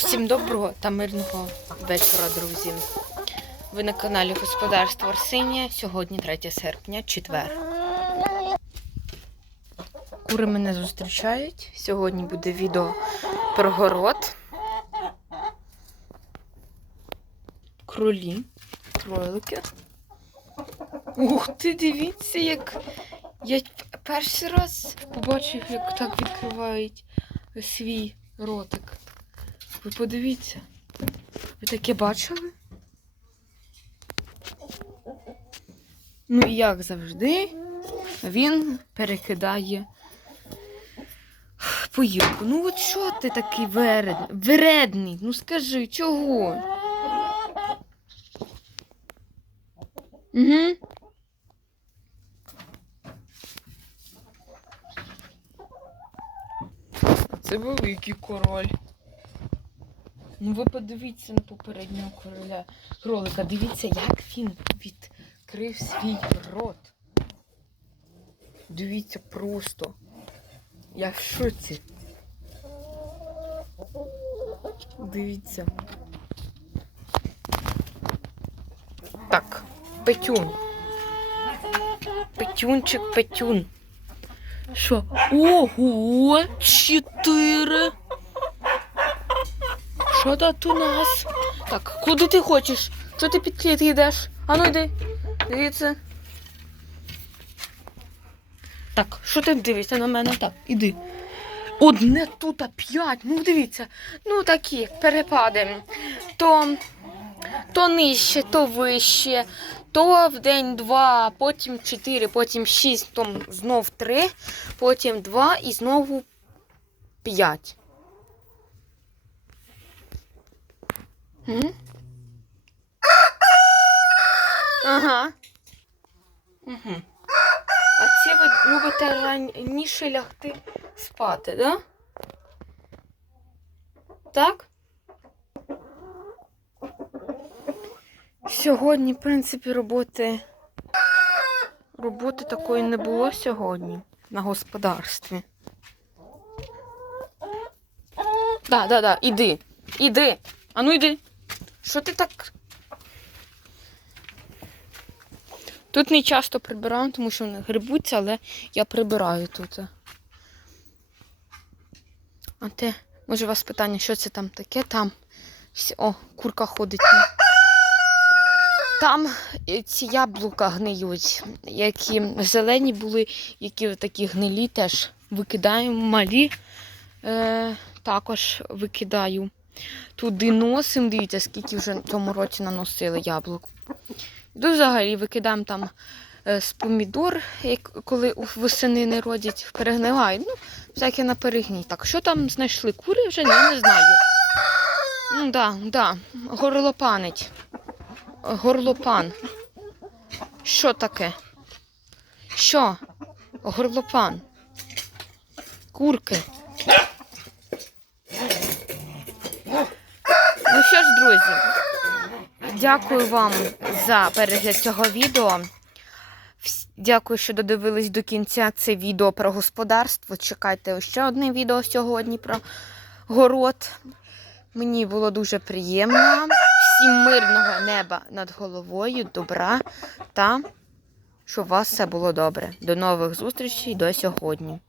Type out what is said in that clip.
Всім доброго та мирного вечора, друзі. Ви на каналі Господарство Арсенія. Сьогодні 3 серпня, четвер. Кури мене зустрічають. Сьогодні буде відео про город. Кролі. Кролики. Ух ти, дивіться, як я перший раз побачив, як так відкривають свій ротик. Ви подивіться. Ви таке бачили? Ну і як завжди, він перекидає поїлку. Ну от що ти такий вередний? Вередний? Ну скажи, чого? Угу. Це великий король. Ну ви подивіться на попереднього короля кролика. Дивіться, як він відкрив свій рот. Дивіться просто. Я в шоці. Дивіться. Так, петюн. Петюнчик, петюн. Що? Ого! Чотири! Що тут у нас? Так, куди ти хочеш? Що ти під кліт йдеш? А ну йди. Дивіться. Так, що ти дивишся на мене? Так, іди. Одне тут, п'ять. Ну дивіться. Ну такі перепади. То, то нижче, то вище, то в день два, потім чотири, потім шість, потім знов три, потім два і знову п'ять. М? Ага. Угу. А це ви любите раніше лягти спати, да? Так? Сьогодні, в принципі, роботи. Роботи такої не було сьогодні на господарстві. Да, да, да, іди. Іди. А ну йди. Що ти так? Тут не часто прибираю, тому що вони грибуться, але я прибираю тут. А те, може у вас питання, що це там таке? Там. О, курка ходить. Там е, ці яблука гниють, які зелені були, які такі гнилі, теж викидаємо малі. Е, також викидаю. Туди носимо, дивіться, скільки вже в цьому році наносили яблук. Йду взагалі викидаємо там е, з помідор, коли восени не родять, перегнивають. Ну, всяке на перегній. Так, що там знайшли? Кури вже я не знаю. Ну, да, да. Горлопанить. Горлопан. Що таке? Що? Горлопан. Курки. Ну що ж, друзі, дякую вам за перегляд цього відео. Дякую, що додивились до кінця це відео про господарство. Чекайте ще одне відео сьогодні про город. Мені було дуже приємно. Всім мирного неба над головою, добра та щоб у вас все було добре. До нових зустрічей до сьогодні.